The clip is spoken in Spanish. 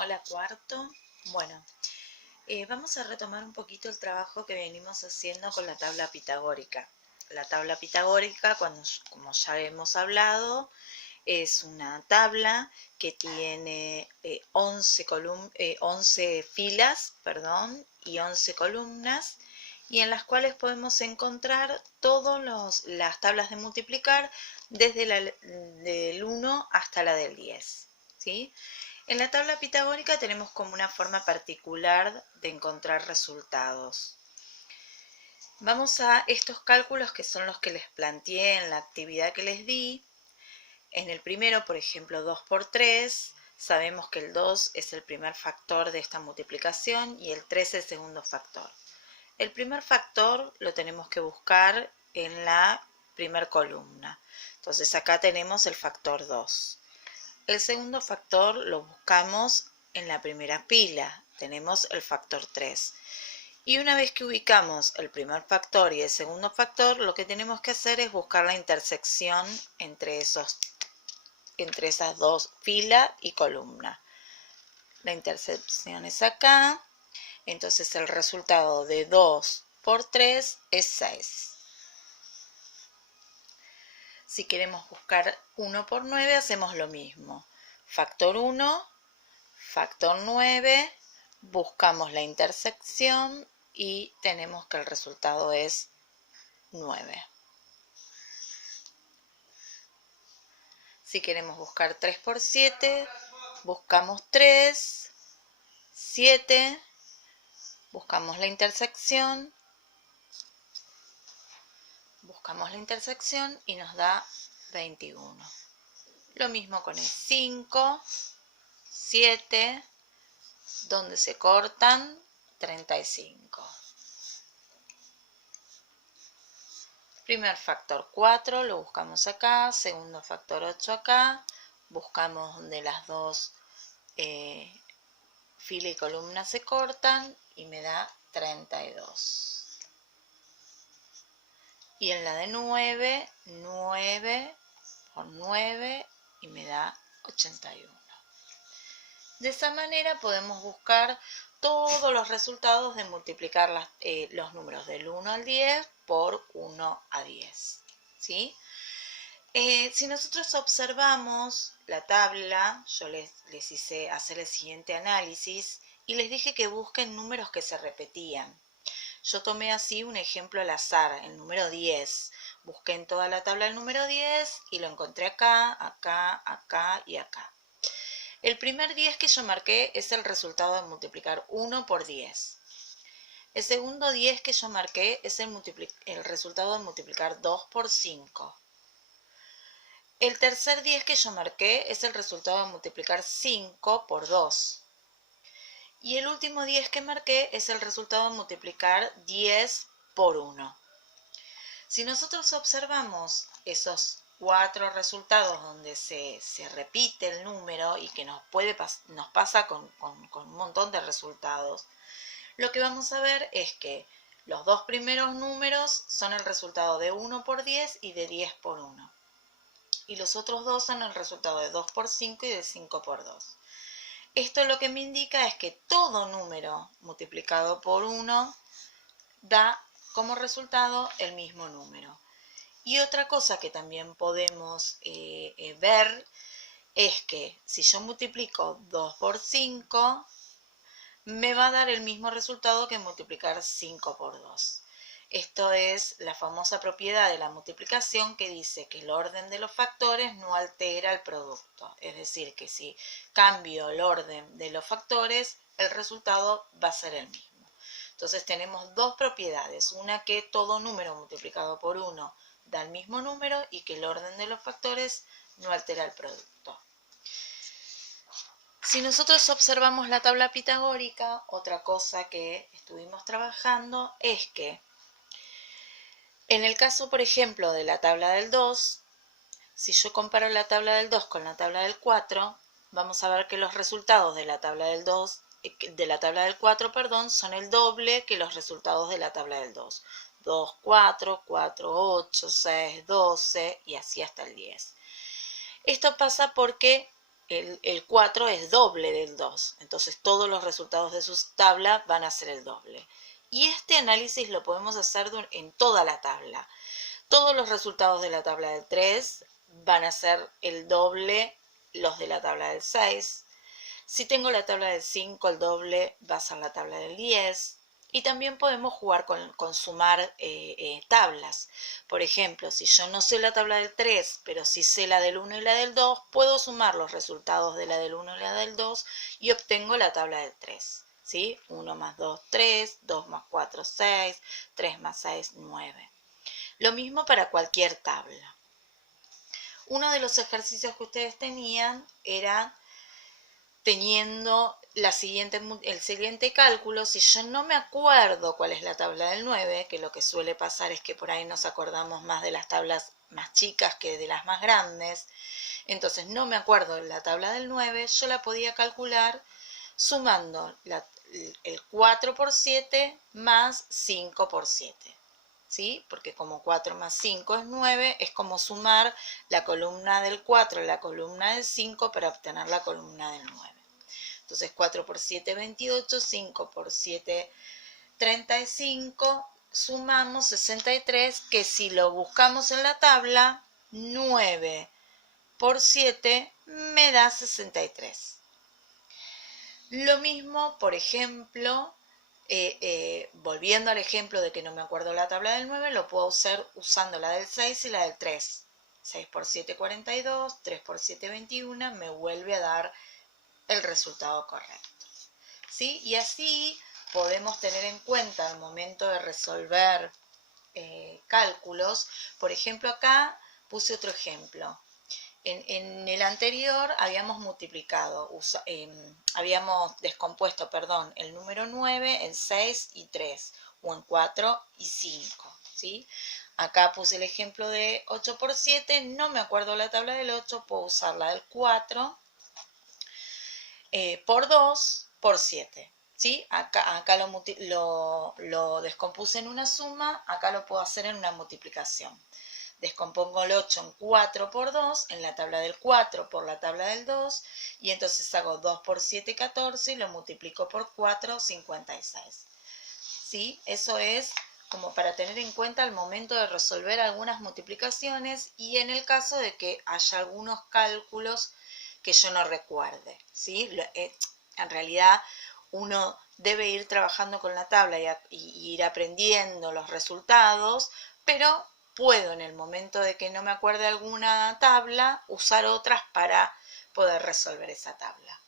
Hola cuarto. Bueno, vamos a retomar un poquito el trabajo que venimos haciendo con la tabla pitagórica. La tabla pitagórica, como ya hemos hablado, es una tabla que tiene 11 filas, y 11 columnas, y en las cuales podemos encontrar todas las tablas de multiplicar desde la del 1 hasta la del 10, ¿sí? En la tabla pitagórica tenemos como una forma particular de encontrar resultados. Vamos a estos cálculos que son los que les planteé en la actividad que les di. En el primero, por ejemplo, 2 por 3, sabemos que el 2 es el primer factor de esta multiplicación y el 3 el segundo factor. El primer factor lo tenemos que buscar en la primer columna. Entonces acá tenemos el factor 2. El segundo factor lo buscamos en la primera pila, tenemos el factor 3. Y una vez que ubicamos el primer factor y el segundo factor, lo que tenemos que hacer es buscar la intersección entre esas dos, fila y columna. La intersección es acá, entonces el resultado de 2 por 3 es 6. Si queremos buscar 1 por 9, hacemos lo mismo. Factor 1, factor 9, buscamos la intersección y tenemos que el resultado es 9. Si queremos buscar 3 por 7, buscamos 3, 7, buscamos la intersección y nos da 21. Lo mismo con el 5, 7, donde se cortan 35. Primer factor 4 lo buscamos acá, segundo factor 8 acá, buscamos donde las dos fila y columna se cortan y me da 32. Y en la de 9, 9 por 9 y me da 81. De esa manera podemos buscar todos los resultados de multiplicar los números del 1 al 10 por 1 a 10. ¿Sí? Si nosotros observamos la tabla, yo les hice hacer el siguiente análisis y les dije que busquen números que se repetían. Yo tomé así un ejemplo al azar, el número 10. Busqué en toda la tabla el número 10 y lo encontré acá, acá, acá y acá. El primer 10 que yo marqué es el resultado de multiplicar 1 por 10. El segundo 10 que yo marqué es el resultado de multiplicar 2 por 5. El tercer 10 que yo marqué es el resultado de multiplicar 5 por 2. Y el último 10 que marqué es el resultado de multiplicar 10 por 1. Si nosotros observamos esos 4 resultados donde se repite el número y que nos pasa con un montón de resultados, lo que vamos a ver es que los dos primeros números son el resultado de 1 por 10 y de 10 por 1. Y los otros dos son el resultado de 2 por 5 y de 5 por 2. Esto lo que me indica es que todo número multiplicado por 1 da como resultado el mismo número. Y otra cosa que también podemos ver es que si yo multiplico 2 por 5, me va a dar el mismo resultado que multiplicar 5 por 2. Esto es la famosa propiedad de la multiplicación que dice que el orden de los factores no altera el producto. Es decir, que si cambio el orden de los factores, el resultado va a ser el mismo. Entonces tenemos dos propiedades. Una que todo número multiplicado por 1 da el mismo número y que el orden de los factores no altera el producto. Si nosotros observamos la tabla pitagórica, otra cosa que estuvimos trabajando es que en el caso, por ejemplo, de la tabla del 2, si yo comparo la tabla del 2 con la tabla del 4, vamos a ver que los resultados de la tabla del 2, de la tabla del 4, son el doble que los resultados de la tabla del 2. 2, 4, 4, 8, 6, 12 y así hasta el 10. Esto pasa porque el 4 es doble del 2, entonces todos los resultados de su tabla van a ser el doble. Y este análisis lo podemos hacer en toda la tabla. Todos los resultados de la tabla del 3 van a ser el doble los de la tabla del 6. Si tengo la tabla del 5, el doble va a ser la tabla del 10. Y también podemos jugar con sumar tablas. Por ejemplo, si yo no sé la tabla del 3, pero sí sé la del 1 y la del 2, puedo sumar los resultados de la del 1 y la del 2 y obtengo la tabla del 3. ¿Sí? 1 más 2, 3, 2 más 4, 6, 3 más 6, 9. Lo mismo para cualquier tabla. Uno de los ejercicios que ustedes tenían era teniendo el siguiente cálculo. Si yo no me acuerdo cuál es la tabla del 9, que lo que suele pasar es que por ahí nos acordamos más de las tablas más chicas que de las más grandes, entonces no me acuerdo de la tabla del 9, yo la podía calcular sumando el 4 por 7 más 5 por 7. ¿Sí? Porque como 4 más 5 es 9, es como sumar la columna del 4 a la columna del 5 para obtener la columna del 9. Entonces 4 por 7, 28, 5 por 7, 35, sumamos 63, que si lo buscamos en la tabla, 9 por 7 me da 63. Lo mismo, por ejemplo, volviendo al ejemplo de que no me acuerdo la tabla del 9, lo puedo usar usando la del 6 y la del 3. 6 por 7, 42, 3 por 7, 21, me vuelve a dar el resultado correcto. ¿Sí? Y así podemos tener en cuenta al momento de resolver cálculos. Por ejemplo, acá puse otro ejemplo. En el anterior habíamos habíamos descompuesto, el número 9 en 6 y 3, o en 4 y 5, ¿sí? Acá puse el ejemplo de 8 por 7, no me acuerdo la tabla del 8, puedo usar la del 4 por 2 por 7. ¿Sí? Acá lo descompuse en una suma, acá lo puedo hacer en una multiplicación. Descompongo el 8 en 4 por 2, en la tabla del 4 por la tabla del 2, y entonces hago 2 por 7, 14, y lo multiplico por 4, 56. ¿Sí? Eso es como para tener en cuenta al momento de resolver algunas multiplicaciones y en el caso de que haya algunos cálculos que yo no recuerde. ¿Sí? En realidad uno debe ir trabajando con la tabla y ir aprendiendo los resultados, pero puedo en el momento de que no me acuerde alguna tabla usar otras para poder resolver esa tabla.